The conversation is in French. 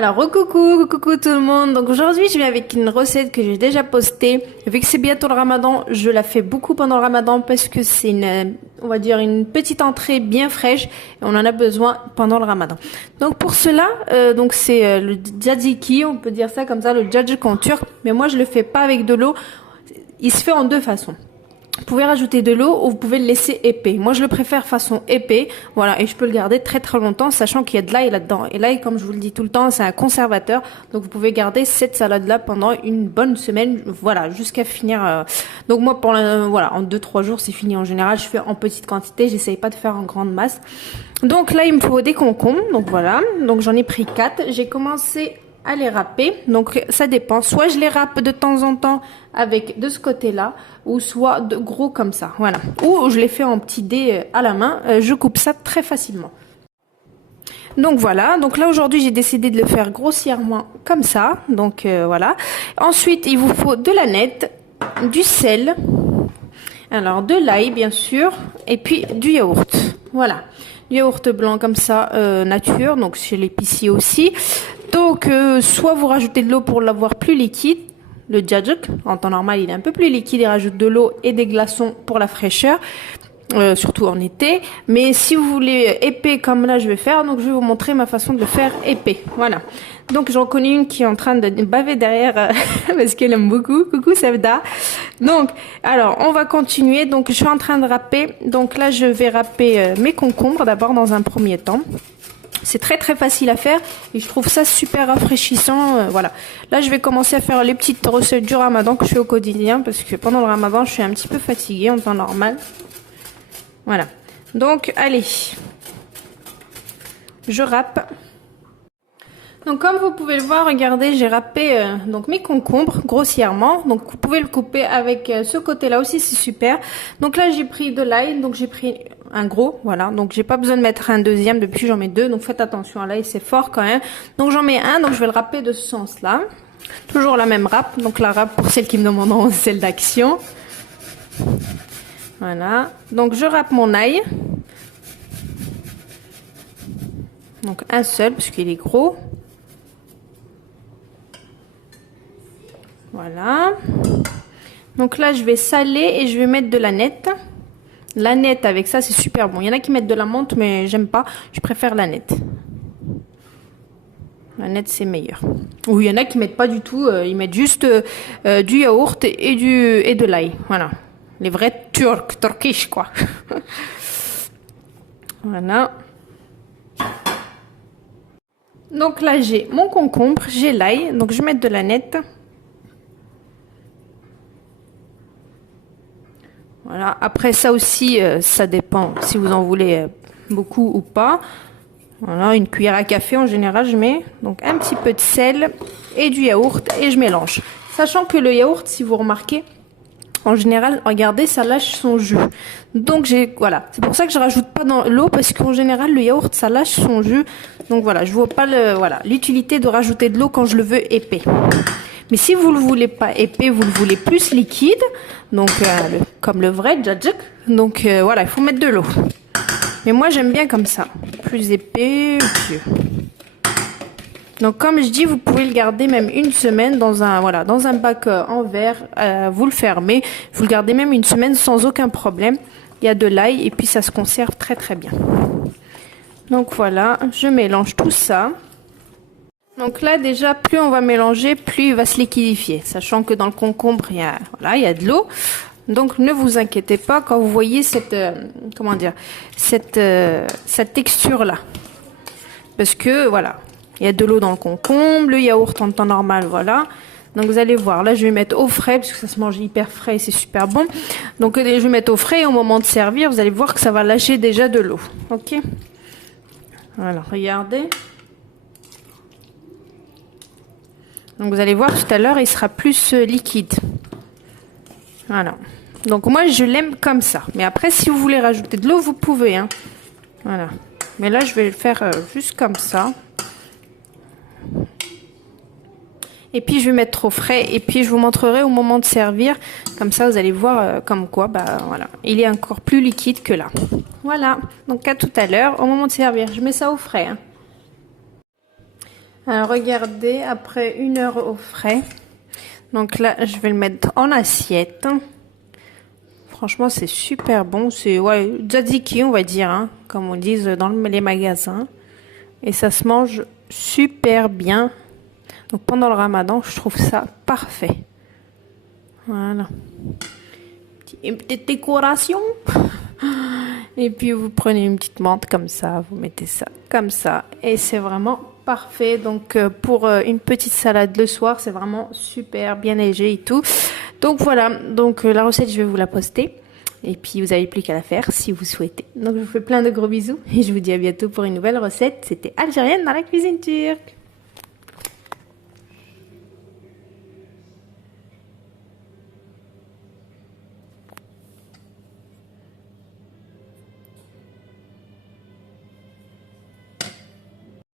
Alors, coucou tout le monde. Donc aujourd'hui, je viens avec une recette que j'ai déjà postée. Vu que c'est bientôt le Ramadan, je la fais beaucoup pendant le Ramadan parce que c'est on va dire une petite entrée bien fraîche et on en a besoin pendant le Ramadan. Donc pour cela, donc c'est le tzatziki, on peut dire ça comme ça, le tzatziki en turc. Mais moi, je le fais pas avec de l'eau. Il se fait en deux façons. Vous pouvez rajouter de l'eau ou vous pouvez le laisser épais. Moi, je le préfère façon épais. Voilà, et je peux le garder très longtemps, sachant qu'il y a de l'ail là-dedans. Et l'ail, comme je vous le dis tout le temps, c'est un conservateur. Donc, vous pouvez garder cette salade-là pendant une bonne semaine. Voilà, jusqu'à finir. Donc, moi, voilà, en 2-3 jours, c'est fini. En général, je fais en petite quantité. J'essaye pas de faire en grande masse. Donc là, il me faut des concombres. Donc voilà. Donc, j'en ai pris 4. J'ai commencé à les râper, donc ça dépend, soit je les râpe de temps en temps avec de ce côté là, ou soit de gros comme ça, voilà, ou je les fais en petits dés à la main, je coupe ça très facilement. Donc voilà, donc là aujourd'hui j'ai décidé de le faire grossièrement comme ça, donc voilà. Ensuite il vous faut de la nette, du sel, alors de l'ail bien sûr, et puis du yaourt, voilà. Du yaourt blanc comme ça, nature, donc chez l'épicier aussi. Donc, soit vous rajoutez de l'eau pour l'avoir plus liquide, le tzatziki, en temps normal il est un peu plus liquide, il rajoute de l'eau et des glaçons pour la fraîcheur, surtout en été. Mais si vous voulez épais comme là je vais faire, donc je vais vous montrer ma façon de le faire épais, voilà. Donc j'en connais une qui est en train de baver derrière parce qu'elle aime beaucoup, coucou Sevda. Donc, alors on va continuer, donc je suis en train de râper, donc là je vais râper mes concombres d'abord dans un premier temps. C'est très facile à faire et je trouve ça super rafraîchissant, voilà. Là, je vais commencer à faire les petites recettes du Ramadan que je fais au quotidien parce que pendant le Ramadan, je suis un petit peu fatiguée en temps normal. Voilà. Donc, allez. Je râpe. Donc comme vous pouvez le voir, regardez, j'ai râpé donc mes concombres grossièrement. Donc vous pouvez le couper avec ce côté-là aussi, c'est super. Donc là j'ai pris de l'ail, donc j'ai pris un gros, voilà. Donc j'ai pas besoin de mettre un deuxième, depuis j'en mets 2. Donc faites attention à l'ail, c'est fort quand même. Donc j'en mets un, donc je vais le râper de ce sens-là. Toujours la même râpe, donc la râpe pour celles qui me demanderont, celle d'action. Voilà. Donc je râpe mon ail. Donc un seul parce qu'il est gros. Voilà. Donc là, je vais saler et je vais mettre de la nette. La nette avec ça, c'est super bon. Il y en a qui mettent de la menthe, mais j'aime pas. Je préfère la nette. La nette, c'est meilleur. Ou il y en a qui mettent pas du tout. Ils mettent juste du yaourt et de l'ail. Voilà. Les vrais turkish, quoi. Voilà. Donc là, j'ai mon concombre, j'ai l'ail. Donc je vais mettre de la nette. Voilà. Après ça aussi, ça dépend si vous en voulez beaucoup ou pas. Voilà, une cuillère à café en général je mets. Donc un petit peu de sel et du yaourt et je mélange. Sachant que le yaourt, si vous remarquez, en général, regardez, ça lâche son jus. Donc voilà, c'est pour ça que je rajoute pas dans l'eau parce qu'en général le yaourt ça lâche son jus. Donc voilà, je vois pas l'utilité de rajouter de l'eau quand je le veux épais. Mais si vous le voulez pas épais, vous le voulez plus liquide, donc comme le vrai tzatziki, donc voilà, il faut mettre de l'eau. Mais moi j'aime bien comme ça, plus épais, mieux. Donc comme je dis, vous pouvez le garder même une semaine dans un bac en verre, vous le fermez, vous le gardez même une semaine sans aucun problème. Il y a de l'ail et puis ça se conserve très bien. Donc voilà, je mélange tout ça. Donc là déjà, plus on va mélanger, plus il va se liquidifier. Sachant que dans le concombre, il y a de l'eau. Donc ne vous inquiétez pas quand vous voyez cette texture là. Parce que voilà, il y a de l'eau dans le concombre, le yaourt en temps normal, voilà. Donc vous allez voir, là je vais mettre au frais parce que ça se mange hyper frais et c'est super bon. Donc je vais mettre au frais et au moment de servir, vous allez voir que ça va lâcher déjà de l'eau. Ok. Voilà, regardez. Donc vous allez voir tout à l'heure, il sera plus liquide. Voilà. Donc moi je l'aime comme ça. Mais après si vous voulez rajouter de l'eau, vous pouvez. Hein. Voilà. Mais là je vais le faire juste comme ça. Et puis je vais mettre au frais. Et puis je vous montrerai au moment de servir. Comme ça vous allez voir comme quoi, voilà. Il est encore plus liquide que là. Voilà. Donc à tout à l'heure, au moment de servir. Je mets ça au frais. Hein. Alors regardez, après 1 heure au frais. Donc là, je vais le mettre en assiette. Franchement, c'est super bon. C'est ouais, tzatziki, on va dire, hein, comme on dit dans les magasins. Et ça se mange super bien. Donc pendant le ramadan, je trouve ça parfait. Voilà. Une petite décoration. Et puis vous prenez une petite menthe comme ça, vous mettez ça comme ça. Et c'est vraiment parfait. Donc pour une petite salade le soir, c'est vraiment super, bien léger et tout. Donc voilà, donc la recette, je vais vous la poster. Et puis vous n'avez plus qu'à la faire si vous souhaitez. Donc je vous fais plein de gros bisous et je vous dis à bientôt pour une nouvelle recette. C'était Algérienne dans la cuisine turque.